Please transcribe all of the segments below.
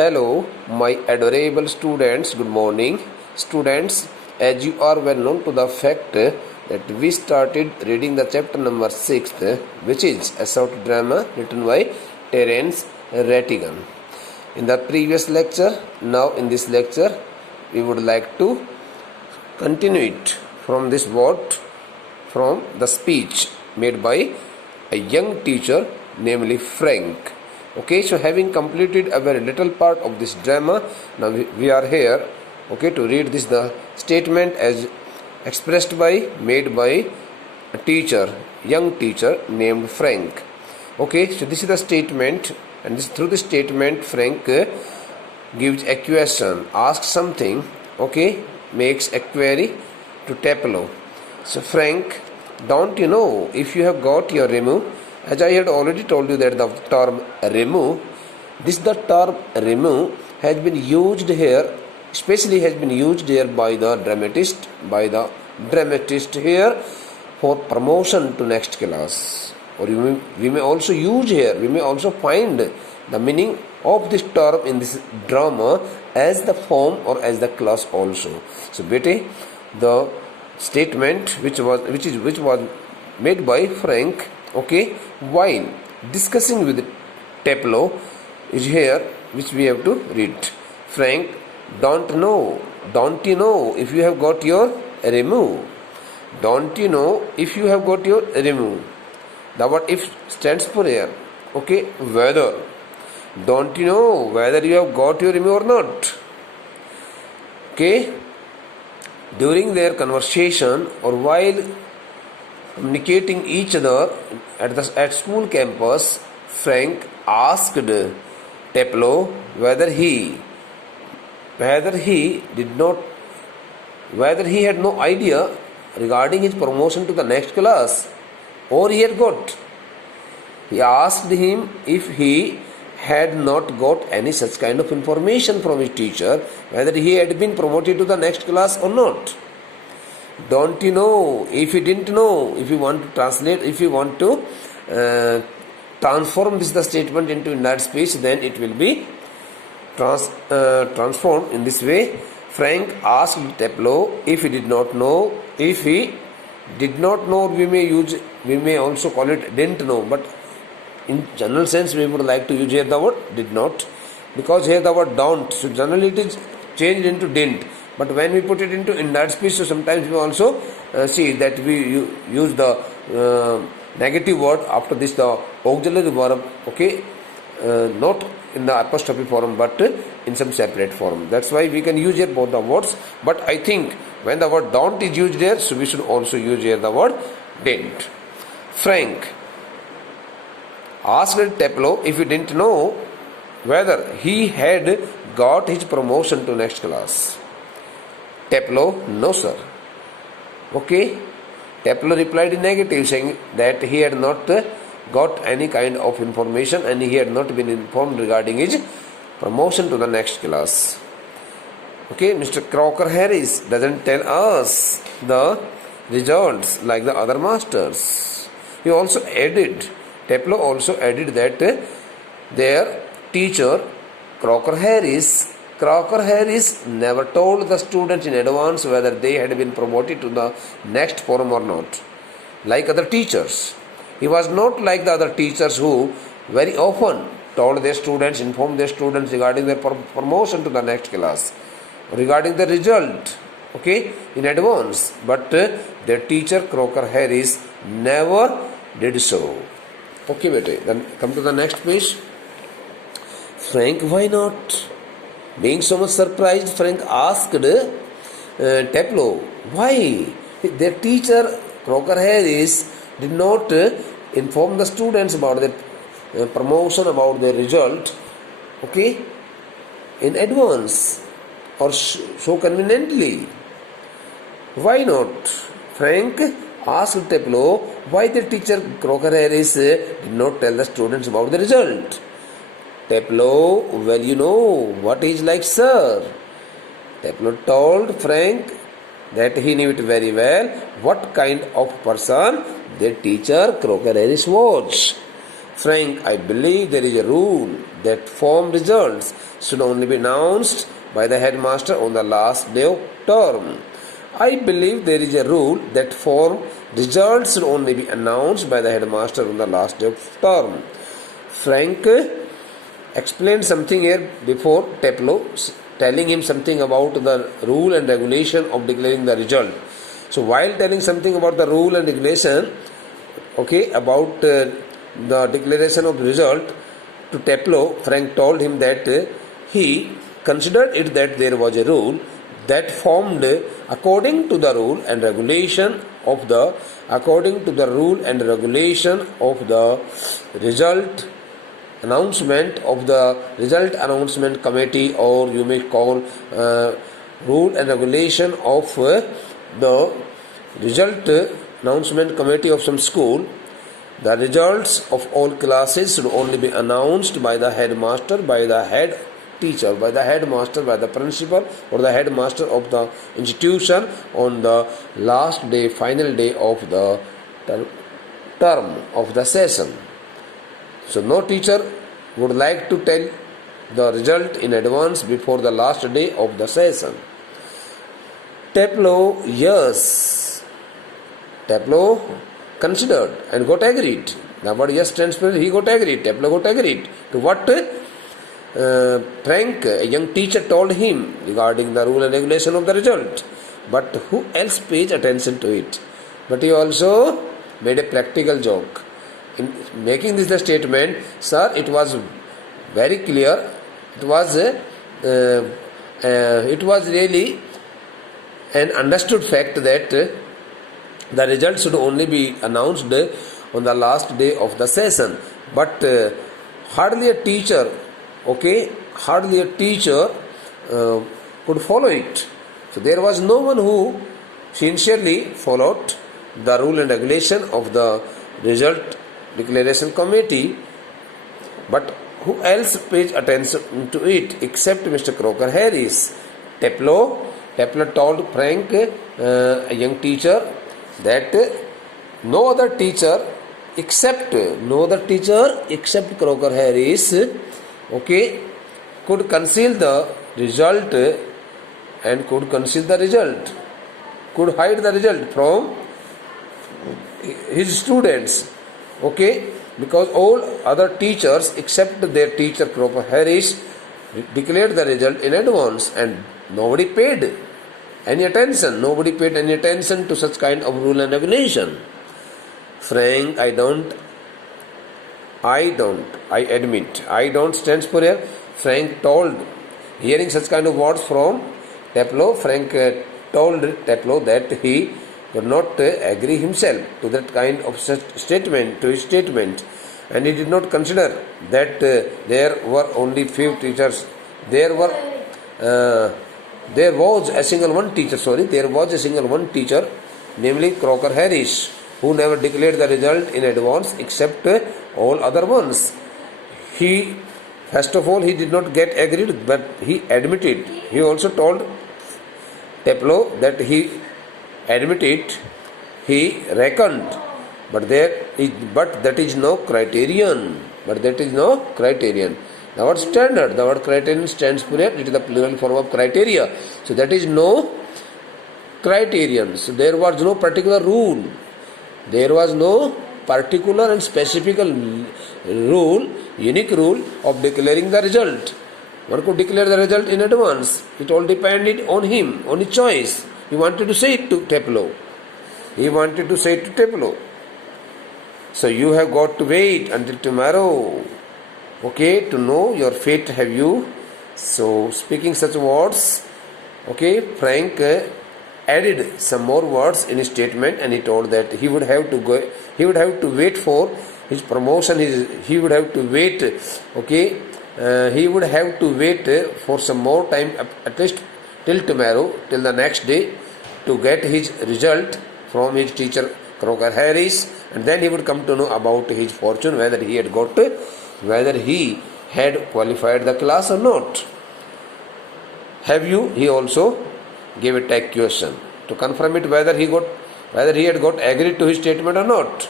Hello, my adorable students. Good morning, students. As you are well known to the fact that we started reading the chapter number 6, which is a short drama written by Terence Rattigan. In the previous lecture, now in this lecture, we would like to continue it from this word, from the speech made by a young teacher, namely Frank. Okay, so having completed a very little part of this drama, now we are here, okay, to read this the statement as expressed by, made by a teacher, young teacher named Frank. Okay, so this is the statement, and this through this statement Frank gives a question, asks something, okay, makes a query to Teplo. So Frank, don't you know if you have got your remove? As I had already told you that the term remove, the term remove has been used here, especially has been used here by the dramatist here for promotion to next class. Or we may also use here, we may also find the meaning of this term in this drama as the form or as the class also. So bete, the statement which was made by Frank, okay, while discussing with Teplo is here, which we have to read. Frank, don't you know if you have got your remove? Don't you know if you have got your remove? The word if stands for here, okay, whether. Don't you know whether you have got your remove or not? Okay, during their conversation or while communicating each other at school campus, Frank asked Teplo whether he had no idea regarding his promotion to the next class, or he had got. He asked him if he had not got any such kind of information from his teacher, whether he had been promoted to the next class or not. Don't you know? If you didn't know, if you want to translate, if you want to transform the statement into indirect speech, then it will be transformed in this way. Frank asked Teplo if he did not know. If he did not know, we may also call it didn't know, but in general sense we would like to use here the word did not, because here the word don't, so generally it is changed into didn't. But when we put it into indirect speech, so sometimes we also see that we use the negative word after this, the auxiliary verb, okay, not in the apostrophe form but in some separate form. That's why we can use here both the words. But I think when the word don't is used here, so we should also use here the word didn't. Frank asked Teplo if he didn't know whether he had got his promotion to next class. Teplo, no sir. Okay. Teplo replied in negative, saying that he had not got any kind of information and he had not been informed regarding his promotion to the next class. Okay, Mr. Crocker Harris doesn't tell us the results like the other masters. He also added, Teplo also added that their teacher, Crocker Harris never told the students in advance whether they had been promoted to the next form or not. Like other teachers, he was not like the other teachers who very often told their students, informed their students regarding their promotion to the next class, regarding the result, okay, in advance. But their teacher, Crocker Harris, never did so. Okay, bete, then come to the next page. Frank, why not? Being so much surprised, Frank asked Teplo why their teacher, Crocker Harris, did not inform the students about their promotion, about their result, okay, in advance or so conveniently. Why not? Frank asked Teplo why their teacher, Crocker Harris, did not tell the students about the result. Teplo, well, you know what he is like, sir. Teplo told Frank that he knew it very well what kind of person their teacher, Crocker Harris, was. Frank, I believe there is a rule that form results should only be announced by the headmaster on the last day of term. I believe there is a rule that form results should only be announced by the headmaster on the last day of term. Frank explained something here before Teplo, telling him something about the rule and regulation of declaring the result. So while telling something about the rule and regulation, about the declaration of result to Teplo, Frank told him that he considered it that there was a rule that formed according to the rule and regulation of the result announcement committee, or you may call rule and regulation of the result announcement committee of some school. The results of all classes should only be announced by the headmaster, by the head teacher, by the headmaster, by the principal, or the headmaster of the institution on the last day, final day of the term of the session. So no teacher would like to tell the result in advance before the last day of the session. Teplo considered and got agreed. The word yes stands for he got agreed. Teplo got agreed to what Frank, a young teacher, told him regarding the rule and regulation of the result. But who else paid attention to it? But he also made a practical joke. In making this the statement, sir, it was very clear. It was really an understood fact that the results should only be announced on the last day of the session. But hardly a teacher could follow it. So there was no one who sincerely followed the rule and regulation of the result declaration committee. But who else paid attention to it except Mr. Croker Harris? Teplo told Frank, a young teacher, that no other teacher except Croker Harris could conceal the result could hide the result from his students, because all other teachers except their teacher Croker Harris declared the result in advance, and nobody paid any attention to such kind of rule and regulation. Frank, I admit stands for here. Frank told, hearing such kind of words from Teplo, Frank told Teplo that he could not agree himself to that kind of statement, and he did not consider that there were only few teachers. There was a single one teacher, namely Croker Harris, who never declared the result in advance except all other ones. First of all, he did not get agreed, but he admitted. He also told Teplo that he admitted, he reckoned, but that is no criterion. The word standard, the word criterion stands for it is the plural form of criteria. So that is no criterion. So there was no particular rule. There was no particular and specific rule, unique rule of declaring the result. One could declare the result in advance. It all depended on him, on his choice. He wanted to say it to Teplo. So you have got to wait until tomorrow, to know your fate, have you? So speaking such words, Frank added some more words in his statement, and he told that he would have to wait for his promotion. He would have to wait for some more time, at least till tomorrow, till the next day, to get his result from his teacher Croker Harris, and then he would come to know about his fortune, whether he had qualified the class or not. Have you? He also gave a tag question to confirm it, whether he had got agreed to his statement or not.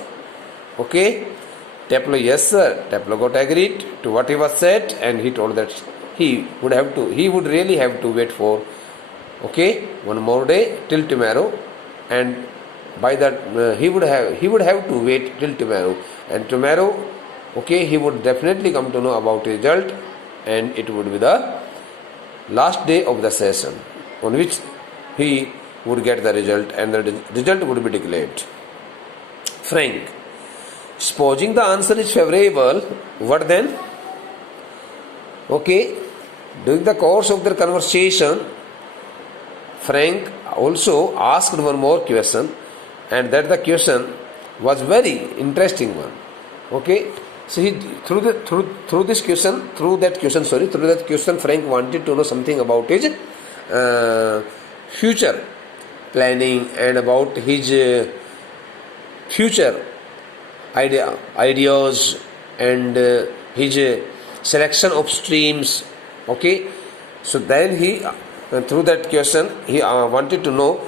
Taplo, yes sir. Taplo got agreed to what he was said, and he told that he would really have to wait for, okay, one more day till tomorrow, and by that he would have to wait till tomorrow, and tomorrow, okay, he would definitely come to know about the result, and it would be the last day of the session on which he would get the result, and the result would be declared. Frank, supposing the answer is favorable, what then? Okay, during the course of their conversation, Frank also asked one more question, and that the question was very interesting one. Okay, so he through that question, Frank wanted to know something about his future planning and about his future ideas and his selection of streams. Okay, so then he through that question he wanted to know,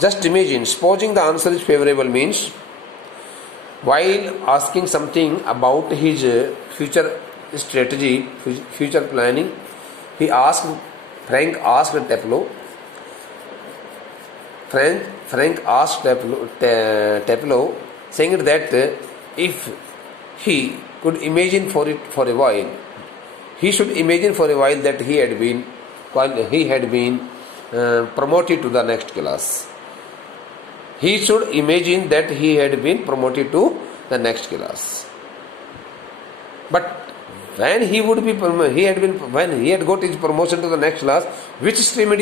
just imagine, supposing the answer is favorable means, while asking something about his future strategy, future planning, Frank asked Taplo, saying that if he could imagine for a while, he should imagine for a while that he had been promoted to the next class. He should imagine that he had been promoted to the next class. But when he had got his promotion to the next class, which stream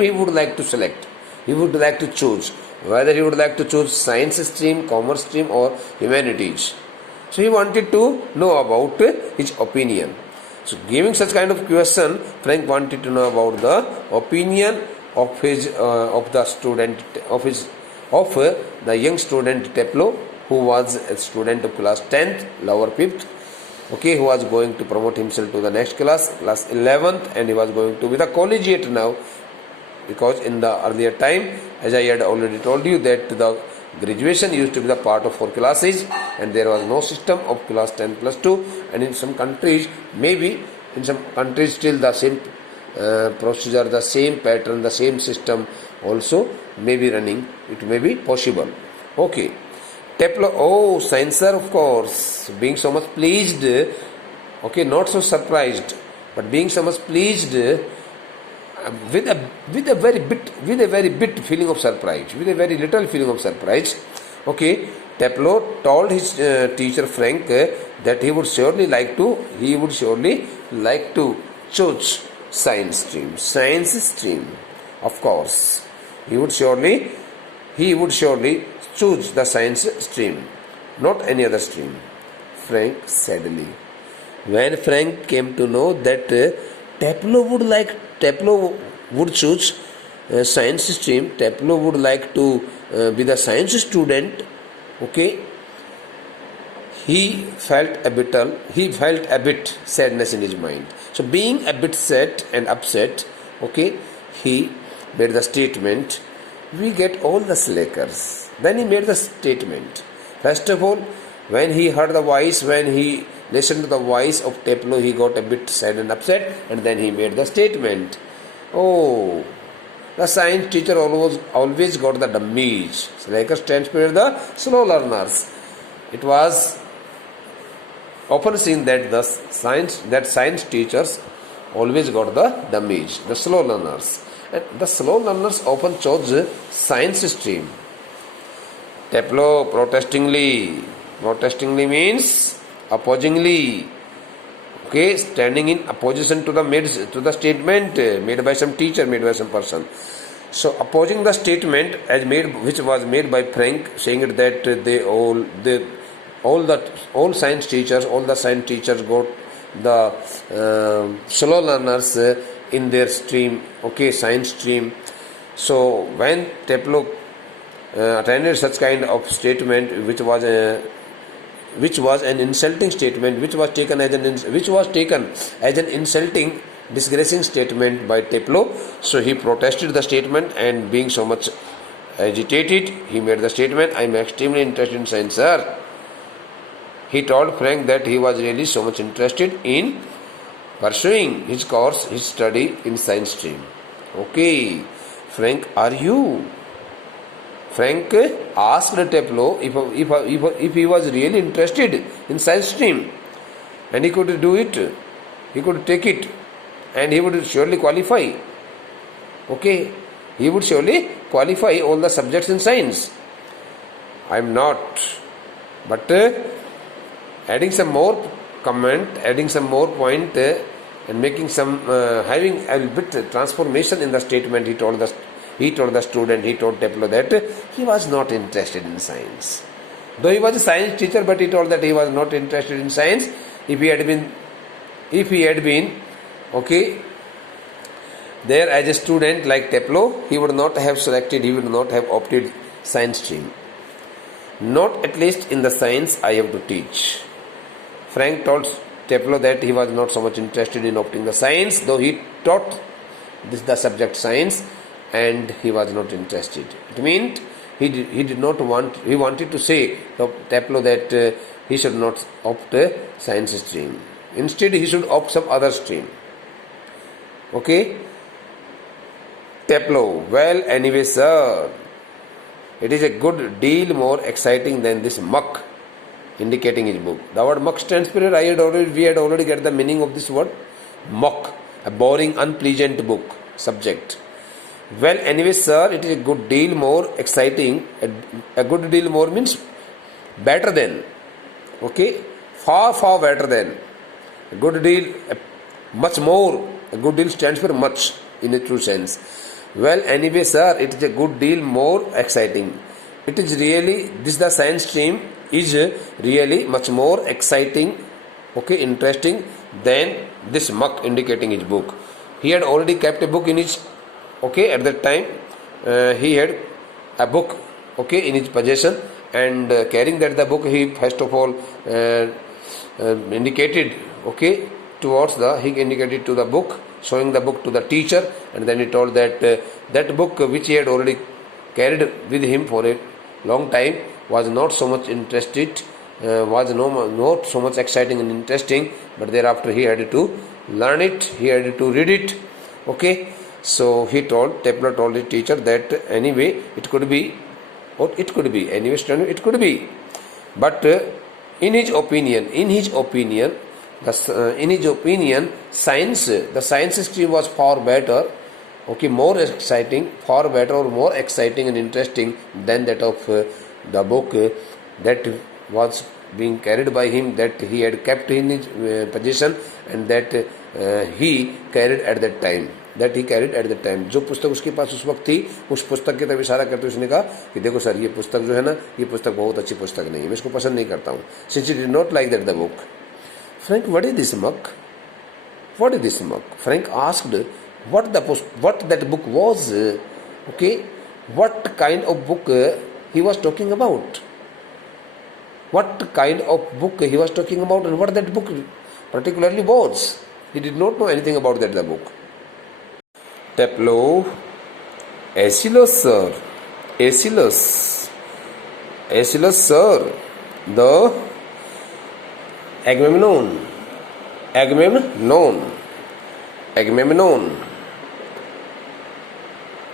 he would like to select? He would like to choose whether he would like to choose science stream, commerce stream, or humanities. So he wanted to know about his opinion. So giving such kind of question, Frank wanted to know about the opinion of the young student Taplo, who was a student of class 10th, lower 5th, okay, who was going to promote himself to the next class 11th, and he was going to be the collegiate now, because in the earlier time, as I had already told you, that the graduation used to be the part of 4 classes, and there was no system of class 10 plus 2, and in some countries still the same procedure, the same pattern, the same system also may be running. It may be possible. Okay, Taplo, science sir, of course, being so much pleased, okay, not so surprised, but being so much pleased, with a very bit feeling of surprise, with a very little feeling of surprise. Okay, Taplo told his teacher Frank that he would surely like to choose science stream. Of course, he would surely choose the science stream, not any other stream. Frank sadly. When Frank came to know that Taplo would choose science stream, Taplo would like to be the science student. Okay, he felt a bit sadness in his mind. So being a bit sad and upset, okay, he made the statement, "We get all the slackers." Then he made the statement. First of all, when he listened to the voice of Taplo, he got a bit sad and upset, and then he made the statement, "Oh, the science teacher always got the dummies." Slackers stands for the slow learners. It was often seen that science teachers always got the dummies, the slow learners. And the slow learners often chose science stream. Taplo protestingly means opposingly, okay, standing in opposition to the statement made by some teacher, made by some person. So opposing the statement which was made by Frank, saying that all the science teachers got the slow learners in their stream, okay, science stream. So when Taplo attended such kind of statement, which was an insulting statement, which was taken as an insulting, disgracing statement by Taplo, so he protested the statement, and being so much agitated, he made the statement, "I am extremely interested in science, sir. He told Frank that he was really so much interested in pursuing his course, his study in science stream. Okay, Frank, are you? Frank asked Teplo if he was really interested in science stream and he could do it, he could take it, and he would surely qualify. Okay, he would surely qualify all the subjects in science. I am not, but adding some more comment, adding some more point, and making some having a bit transformation in the statement. He told the student, he told Teplo that he was not interested in science. Though he was a science teacher, but he told that he was not interested in science. If he had been okay there as a student like Teplo, he would not have selected, he would not have opted science stream. Not at least in the science I have to teach. Frank told Teplo that he was not so much interested in opting the science, though he taught the subject science, and he was not interested. It meant he wanted to say to Teplo that he should not opt a science stream. Instead, he should opt some other stream. Okay? Teplo, well, anyway, sir, it is a good deal more exciting than this muck, indicating his book. The word muck stands for, we had already get the meaning of this word, muck, a boring, unpleasant book, subject. Well, anyway, sir, it is a good deal more exciting. A good deal more means better than. Okay? Far, far better than. A good deal, much more. A good deal stands for much in a true sense. Well, anyway, sir, it is a good deal more exciting. It is really, the science stream is really much more exciting, okay, interesting than this muck, indicating his book. He had already kept a book in his, okay, at that time, he had a book, okay, in his possession, and carrying that the book, he first of all indicated, okay, he indicated to the book, showing the book to the teacher, and then he told that that book which he had already carried with him for a long time was not so much interested, was not so much exciting and interesting, but thereafter he had to learn it, he had to read it, okay. So Teplo told the teacher that anyway it could be, but in his opinion, science, the science stream was far better, okay, more exciting, far better or more exciting and interesting than that of the book that was being carried by him, that he had kept in his possession, and that he carried at that time. जो पुस्तक उसके पास उस वक्त थी, उस पुस्तक की तरफ इशारा करते उसने कहा कि देखो सर, ये पुस्तक जो है ना, ये पुस्तक बहुत अच्छी पुस्तक नहीं है, मैं इसको पसंद नहीं करता हूँ. Since he did not like that the book. Frank, what is this muck? Frank asked what that book was. Okay, what kind of book he was talking about? What kind of book he was talking about, and what that book particularly was? He did not know anything about the book. Teplo, Aeschylus, sir, the Agamemnon.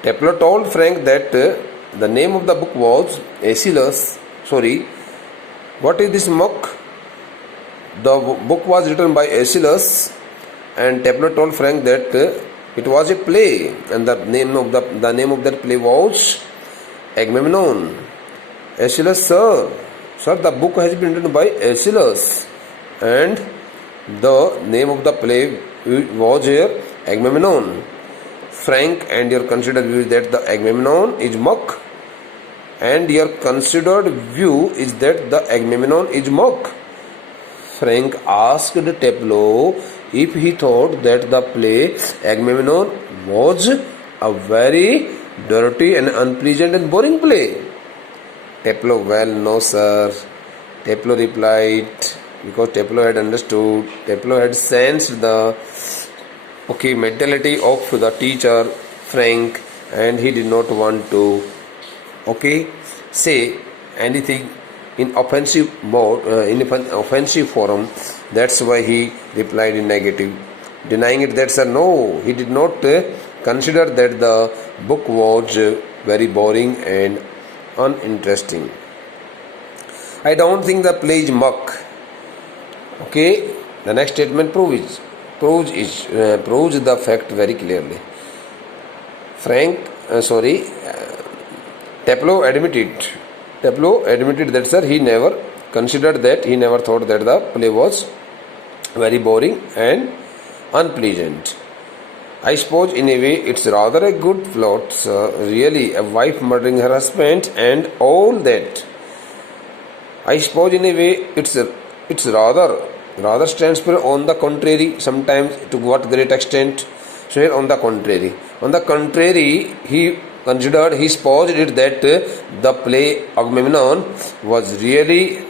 Teplo told Frank that the name of the book was Aeschylus. Sorry, what is this muck? The book was written by Aeschylus, and Teplo told Frank that it was a play, and the name of that play was Agamemnon. Aeschylus, sir, the book has been written by Aeschylus, and the name of the play was here Agamemnon. Frank, and your considered view is that the Agamemnon is muck, and your considered view is that the Agamemnon is muck. Frank asked Teplo if he thought that the play Agamemnon was a very dirty and unpleasant and boring play. Teplo, well, no, sir. Teplo replied, because Teplo had understood, Teplo had sensed the mentality of the teacher, Frank, and he did not want to say anything in offensive mode, in an offensive form. That's why he replied in negative, denying it that, sir, no, he did not consider that the book was very boring and uninteresting. I don't think the play is muck. Okay, the next statement proves the fact very clearly. Taplow admitted that, sir, he never thought that the play was very boring and unpleasant. I suppose in a way it's rather a good plot, sir. Really, a wife murdering her husband and all that. I suppose in a way it's rather stands for on the contrary, sometimes to what great extent. So here on the contrary, he considered, he supposed it that the play Agamemnon was really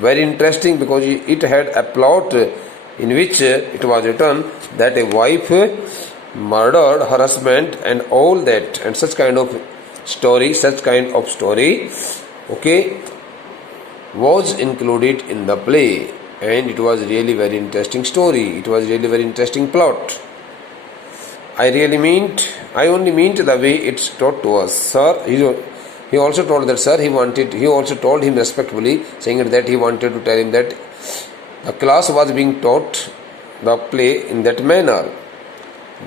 very interesting because it had a plot in which it was written that a wife murdered her husband and all that, and such kind of story, okay, was included in the play, and it was really very interesting story. It was really very interesting plot. I only meant the way it's taught to us, sir. He also told that, sir, he also told him respectfully, saying that he wanted to tell him that the class was being taught the play in that manner.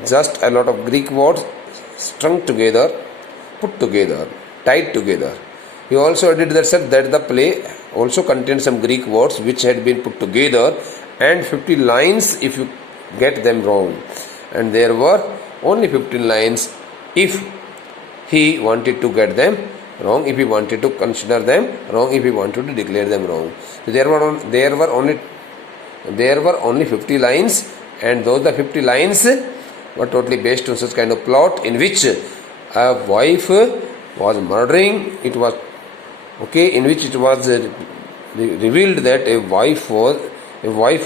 Just a lot of Greek words strung together, put together, tied together. He also added that, sir, that the play also contained some Greek words which had been put together and 50 lines if you get them wrong. And there were only 15 lines if he wanted to get them wrong, if he wanted to consider them wrong, if he wanted to declare them wrong. So there were only 50 lines, and those the 50 lines were totally based on such kind of plot in which a wife was murdering. It was in which it was revealed that a wife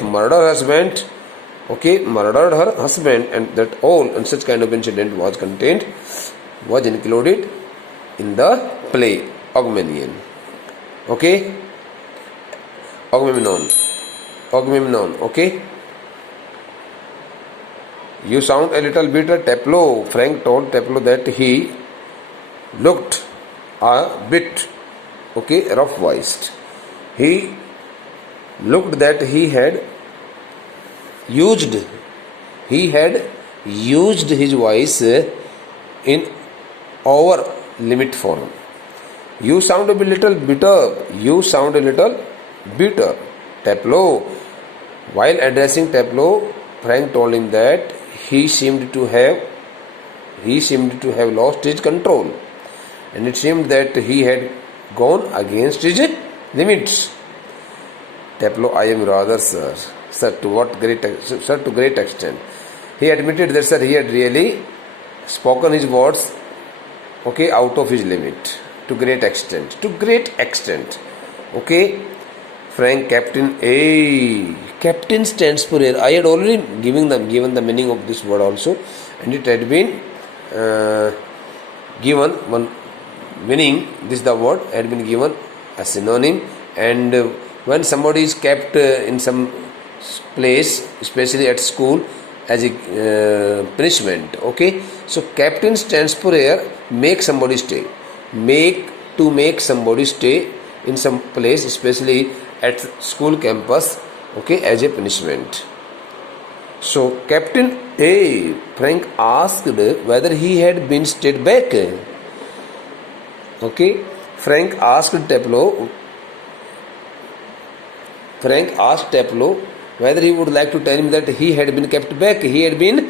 murdered her husband. Murdered her husband, and that all and such kind of incident was included in the play Agamemnon. Agamemnon. You sound a little bitter, Taplow. Frank told Taplow that he looked a bit rough-voiced. He looked that he had used his voice in over limit form. You sound a little bitter. Taplow. While addressing Taplow, Frank told him that he seemed to have lost his control, and it seemed that he had gone against his limits. Taplow, I am rather, sir, to great extent. He admitted that, sir, he had really spoken his words, out of his limit, to great extent. Frank, Captain stands for here. I had already given the meaning of this word also, and it had been given one meaning. The word had been given a synonym, and when somebody is kept in some place, especially at school, as a punishment. So captain stands for here, make somebody stay. Make somebody stay in some place, especially at school campus, as a punishment. So Captain Frank asked whether he had been stayed back. Frank asked Taplow whether he would like to tell him that he had been kept back. He had been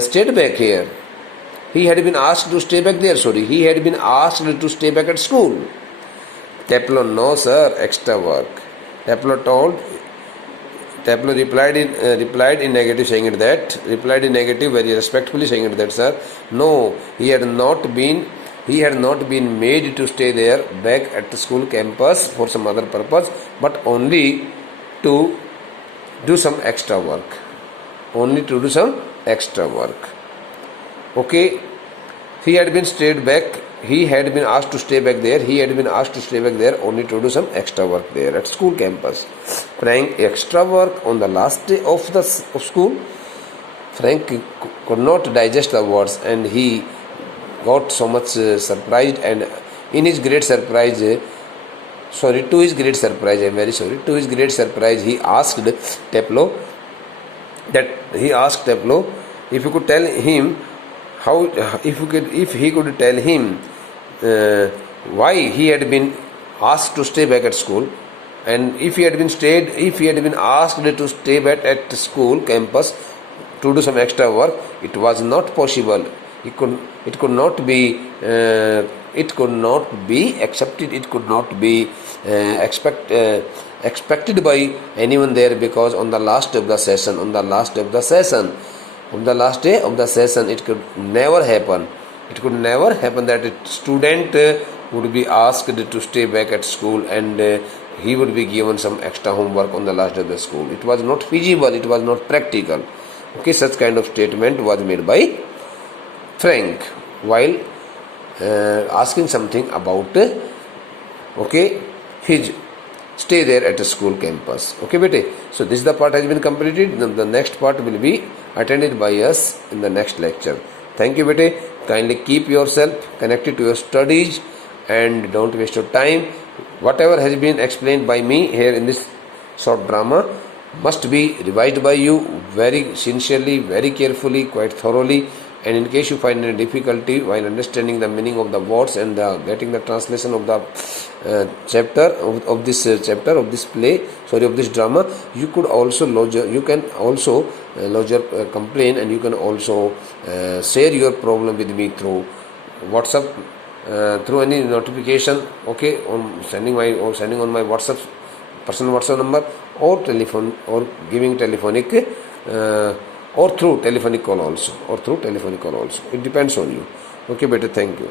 stayed back here. He had been asked to stay back there. He had been asked to stay back at school. Taplow, no, sir, extra work. Taplow replied in negative, very respectfully, saying that, sir, no, he had not been made to stay there back at the school campus for some other purpose, but only to do some extra work. He had been stayed back he had been asked to stay back there. He had been asked to stay back there only to do some extra work there at school campus. Frank extra work on the last day of school. Frank could not digest the words, and he got so much surprised, and in his great surprise, to his great surprise, I'm very sorry, to his great surprise, he asked Teplo if you could tell him how, if he could tell him why he had been asked to stay back at school, and if he had been asked to stay back at school campus to do some extra work, it was not possible. It could not be accepted. It could not be expected by anyone there, because on the last day of the session, it could never happen. It could never happen that a student would be asked to stay back at school, and he would be given some extra homework on the last day of the school. It was not feasible. It was not practical. Okay, such kind of statement was made by Frank while asking something about his stay there at a school campus. Okay, bete. So this the part has been completed. The next part will be attended by us in the next lecture. Thank you, bete. Kindly keep yourself connected to your studies and don't waste your time. Whatever has been explained by me here in this short drama must be revised by you very sincerely, very carefully, quite thoroughly. And in case you find any difficulty while understanding the meaning of the words and getting the translation of the of this drama, you could also lodge your complaint, and you can also share your problem with me through WhatsApp, through any notification, okay, on sending on my WhatsApp, personal WhatsApp number, or telephone, or giving telephonic or through telephonic call also, It depends on you. Okay, better. Thank you.